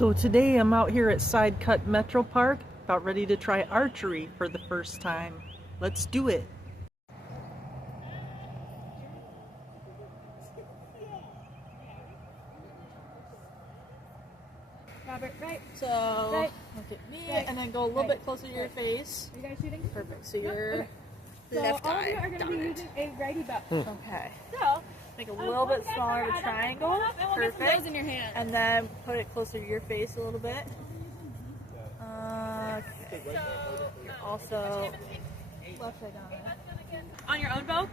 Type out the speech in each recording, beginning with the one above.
So today I'm out here at Side Cut Metropark, about ready to try archery for the first time. Let's do it. Robert, right. So right. look at me, right. and then go a little bit closer to your face. Are you guys shooting? Perfect. So you're So left all of you eye are going to be dominant. using a righty bow. Okay. So Make it a little bit smaller of a triangle. Perfect. in your hand. And then put it closer to your face a little bit. Okay. So You're also left eye dominant. on your own bow,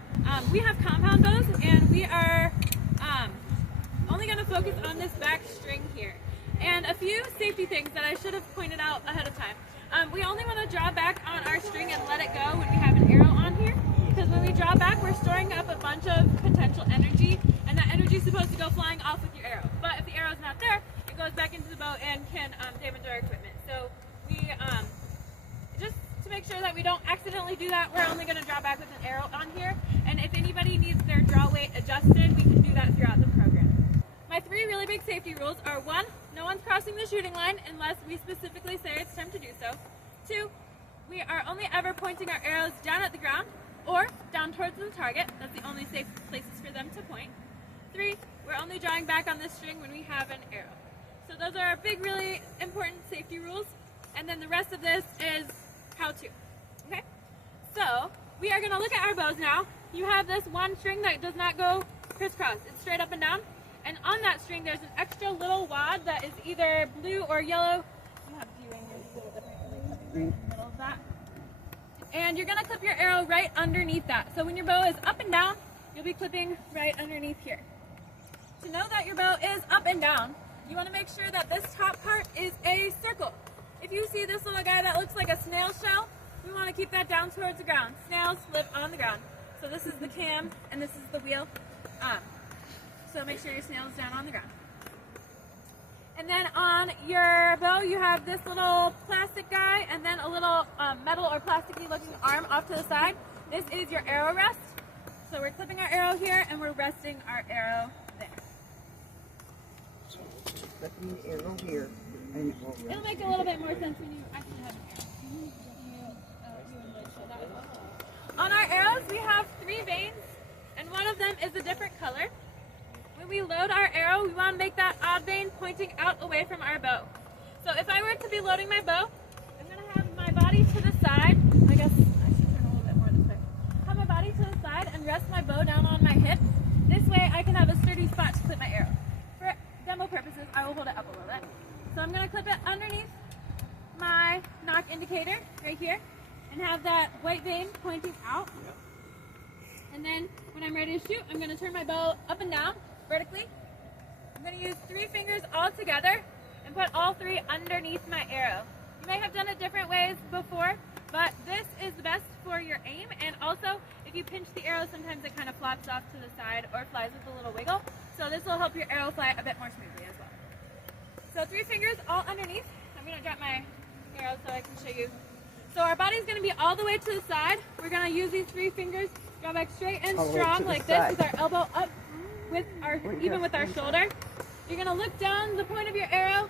we have compound bows, and we are only going to focus on this back string here. And a few safety things that I should have pointed out ahead of time. We only want to draw back on our string and let it go when we have an arrow on here, because when we draw back, we're storing up a bunch of potential energy, and that energy is supposed to go flying off with your arrow. But if the arrow's not there, it goes back into the bow and can damage our equipment. So we just to make sure that we don't accidentally do that, we're only going to draw back with an arrow on here. And if anybody needs their draw weight adjusted, we can do that throughout the program. My three really big safety rules are: 1, no one's crossing the shooting line unless we specifically say it's time to do so. 2, we are only ever pointing our arrows down at the ground or down towards the target. That's the only safe places for them to point. 3, we're only drawing back on this string when we have an arrow. So those are our big, really important safety rules. And then the rest of this is how to. Okay? So we are going to look at our bows now. You have this one string that does not go crisscross. It's straight up and down. And on that string, there's an extra little wad that is either blue or yellow. You have viewing, there's a little different, right in the middle of that. And you're going to clip your arrow right underneath that. So when your bow is up and down, you'll be clipping right underneath here. To know that your bow is up and down, you want to make sure that this top part is a circle. If you see this little guy that looks like a snail shell, we want to keep that down towards the ground. Snails live on the ground. So this is the cam and this is the wheel. So make sure your snail's down on the ground. And then on your bow, you have this little plastic guy and then a little metal or plasticky looking arm off to the side. This is your arrow rest. So we're clipping our arrow here and we're resting our arrow there. So clipping the arrow here, and it will rest. It'll make a little bit more sense when you actually have an arrow. You and Liz show that as well. On our arrows, we have 3 veins, and one of them is a different color. When we load our arrow, we want to make that odd vein pointing out away from our bow. So if I were to be loading my bow, I'm going to have my body to the side. I guess I should turn a little bit more this way. Have my body to the side and rest my bow down on my hip. This way I can have a sturdy spot to clip my arrow. For demo purposes, I will hold it up a little bit. So I'm going to clip it underneath my knock indicator right here and have that white vein pointing out. And then when I'm ready to shoot, I'm going to turn my bow up and down vertically. I'm going to use 3 fingers all together and put all 3 underneath my arrow. You may have done it different ways before, but this is the best for your aim. And also, if you pinch the arrow, sometimes it kind of flops off to the side or flies with a little wiggle. So this will help your arrow fly a bit more smoothly as well. So 3 fingers all underneath. I'm going to drop my arrow so I can show you. So our body's going to be all the way to the side. We're going to use these 3 fingers, draw back straight and strong like this with our elbow up, even with our shoulder. You're going to look down the point of your arrow.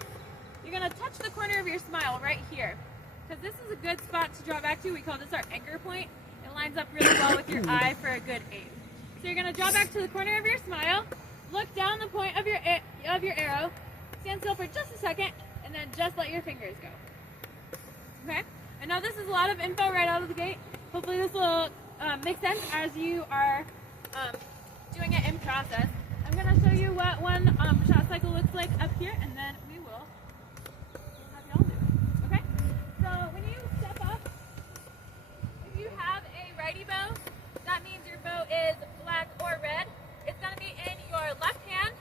You're going to touch the corner of your smile right here, because this is a good spot to draw back to. We call this our anchor point. It lines up really well with your eye for a good aim. So you're going to draw back to the corner of your smile, look down the point of your arrow, stand still for just a second, and then just let your fingers go. Okay? I know this is a lot of info right out of the gate. Hopefully this will make sense as you are doing it in process. I'm going to show you what one shot cycle looks like up here, and then we will have y'all do it. Okay? So when you step up, if you have a righty bow, that means your bow is black or red. It's going to be in your left hand,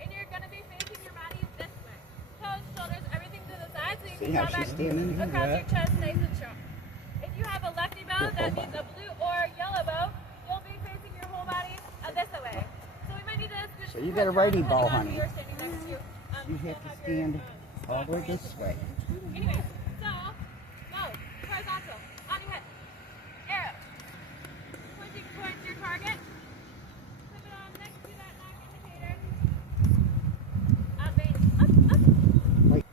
and you're going to be facing your body this way. Toes, shoulders, everything to the side, so you can draw back across your chest nice and strong. If you have a lefty bow, that means a blue or yellow bow, you'll be facing your whole body this way. So we might need to switch. So you got a righty bow, honey. You're standing next to, You have to stand all the way this way. Anyway, so, bow, horizontal, on your head, arrow, pointing towards your target, clip it on next to that knock indicator, up, up, up. Wait.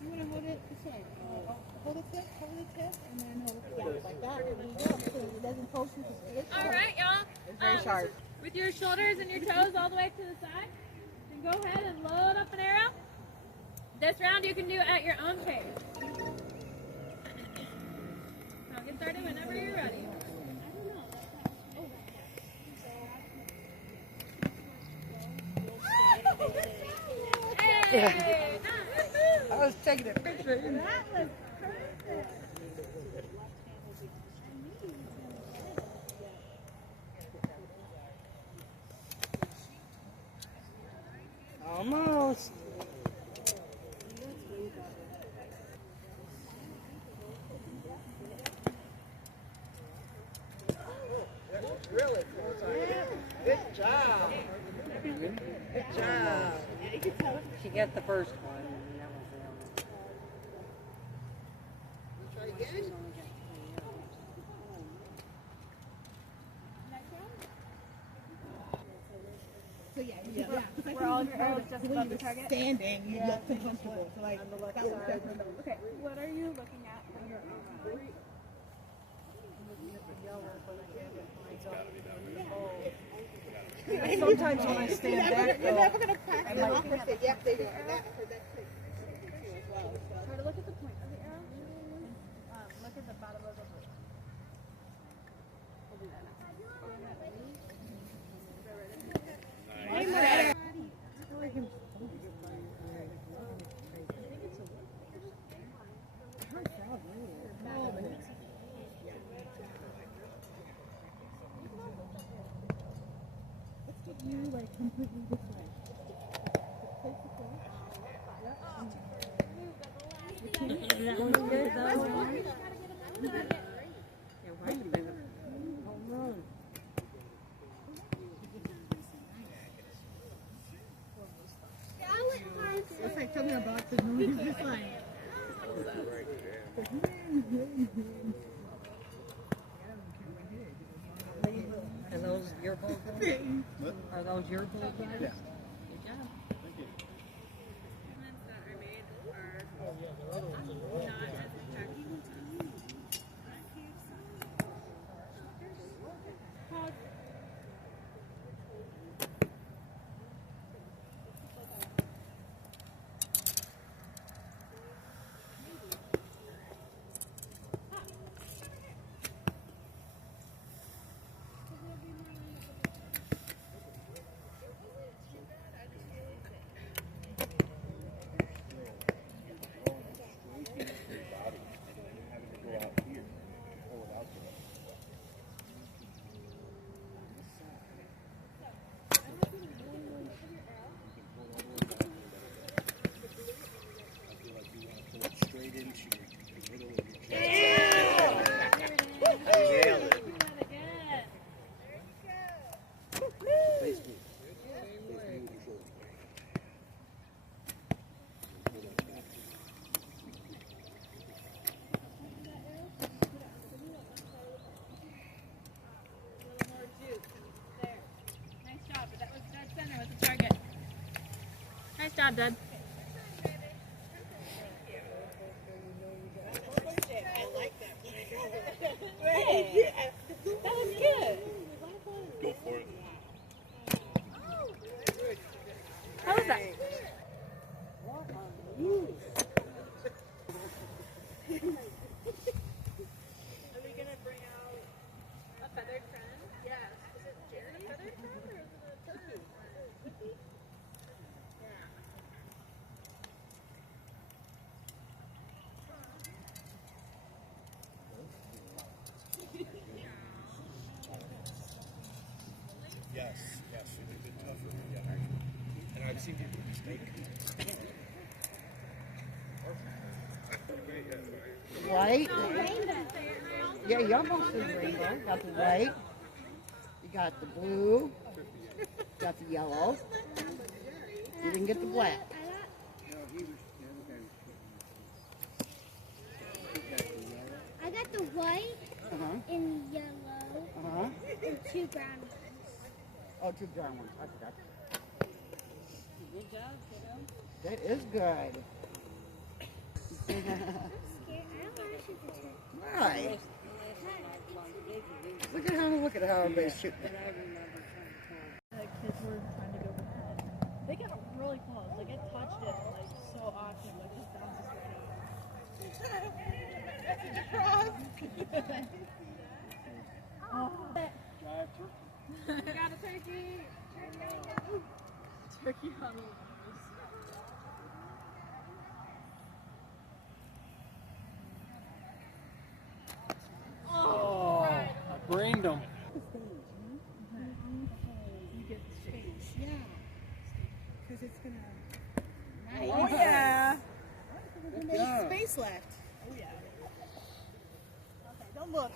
You want to hold it this way. Hold the tip, and then hold it like that. So it doesn't poke you. All right, y'all. It's very sharp. With your shoulders and your toes all the way to the side, then go ahead and load up an arrow. This round you can do at your own pace. Now get started whenever you're ready. Hey! I was taking a picture. That was perfect. Almost. Really? Good job. Good job. She got the first one. And that was the other one. Try again. So yeah. We're all just above the target. Standing, you look uncomfortable. So like, that was definitely. Okay, what are you looking at from your own? Sometimes when I stand back, You're though, never gonna practice. I might- Yeah, they do. And that for that too. Try to look at the point of the arrow. Look at the bottom of the book. We'll do that Let's get you like completely this way. That one's good, that one. Yeah, wait a minute. Home run. It's like talking about the movie this line. Are those your bullseyes? Are those your bullseyes? Yeah. Good job. that are made are not as attractive. Nice job, Dad. That was good. Go for it. How was that? Are we gonna bring out a feathered friend? Yes. Is it Jerry? A feathered friend or is it a turkey? Yes, yes, it's a bit tougher. Yeah, actually. And I've seen people mistake. White. Yeah, you almost did rainbow. Got the white. You got the blue. Got the yellow. You didn't get the black. white Uh-huh. and yellow Uh-huh. and 2 brown ones. Oh, 2 brown ones. I forgot. Good job, kiddo. That is good. I'm scared. I don't want to shoot the turkey. Right. Look at how everybody's shooting. But I remember trying to tell. The kids were trying to go to bed. They got really close. Like it touched it like so often, like just bounces right We got a turkey. turkey on the Oh, I brained him. You get the space. Yeah. Because it's going to... Oh, yeah. There's space left. Oh yeah. Okay, don't look.